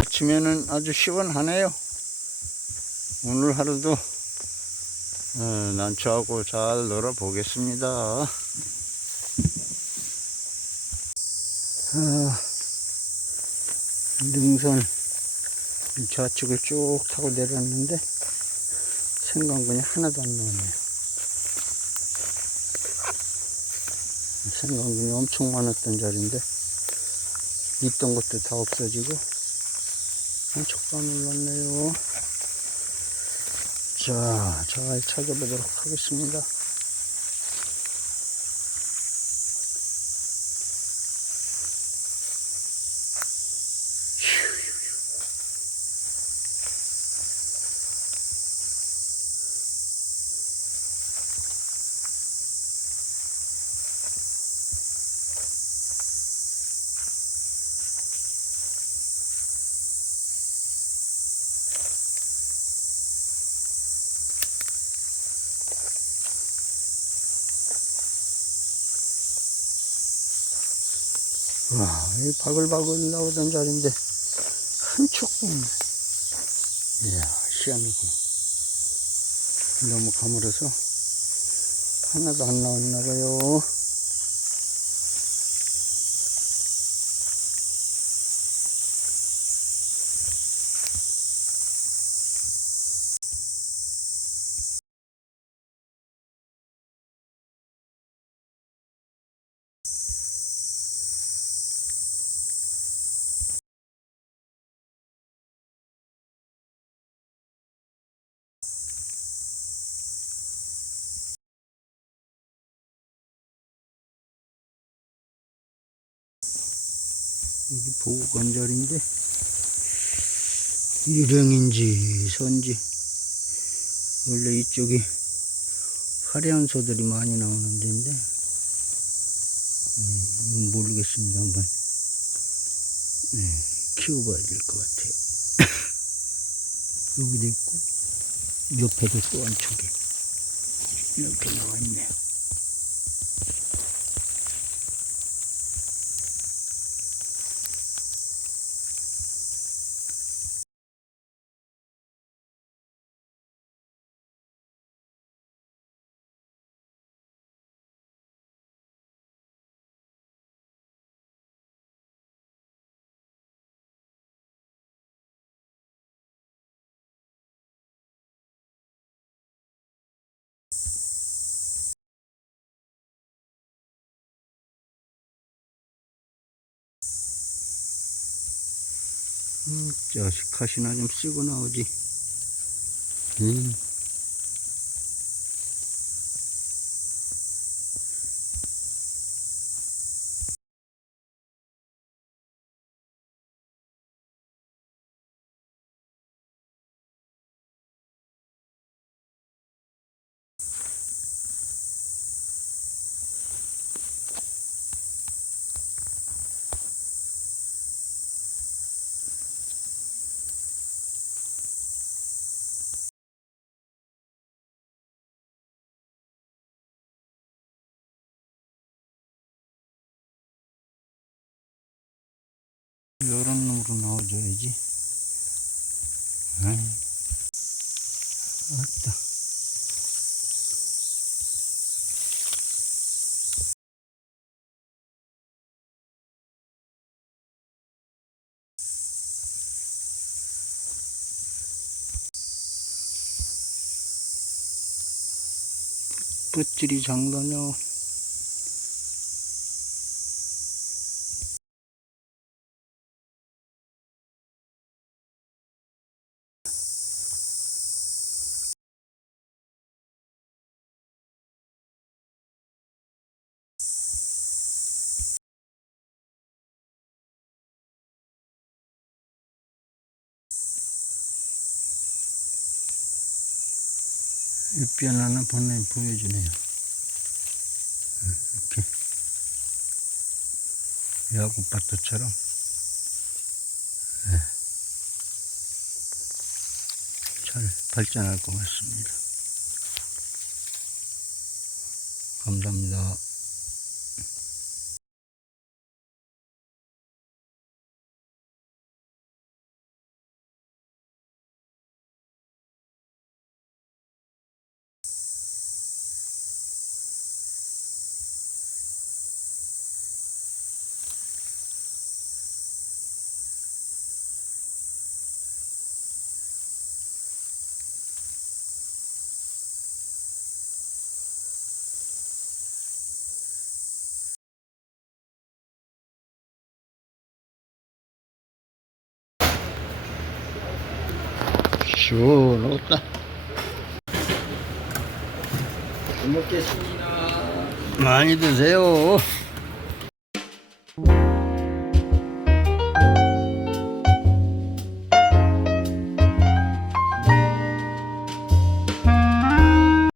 아침에는 아주 시원하네요. 오늘 하루도 어, 난초하고 잘 놀아보겠습니다. 아, 능선 좌측을 쭉 타고 내려왔는데 생강분이 하나도 안 나오네요. 생강분이 엄청 많았던 자리인데 있던 것도 다 없어지고 엄청 올랐네요. 자, 잘 찾아보도록 하겠습니다. 와, 이 바글바글 나오던 자리인데 한쪽 보면 이야, 희한하고 너무 가물어서 하나도 안 나왔나 봐요. 여기 보관절인데 유령인지 선지. 원래 이쪽이 화려한 소들이 많이 나오는 데인데 예, 이건 모르겠습니다 한번. 예, 키워봐야 될 것 같아요. 여기도 있고 옆에도 또 안쪽에 이렇게 나와 있네요 자식 가시나 좀 쓰고 나오지. 음. 이런 놈으로 넣어줘야지. 아이, 왔다. 붓질이 장난이 야. 잎변 하나 보내 보여주네요. 이렇게 야구밭도처럼 네. 잘 발전할 것 같습니다. 감사합니다. 시원하다. 잘 먹겠습니다. 많이 드세요.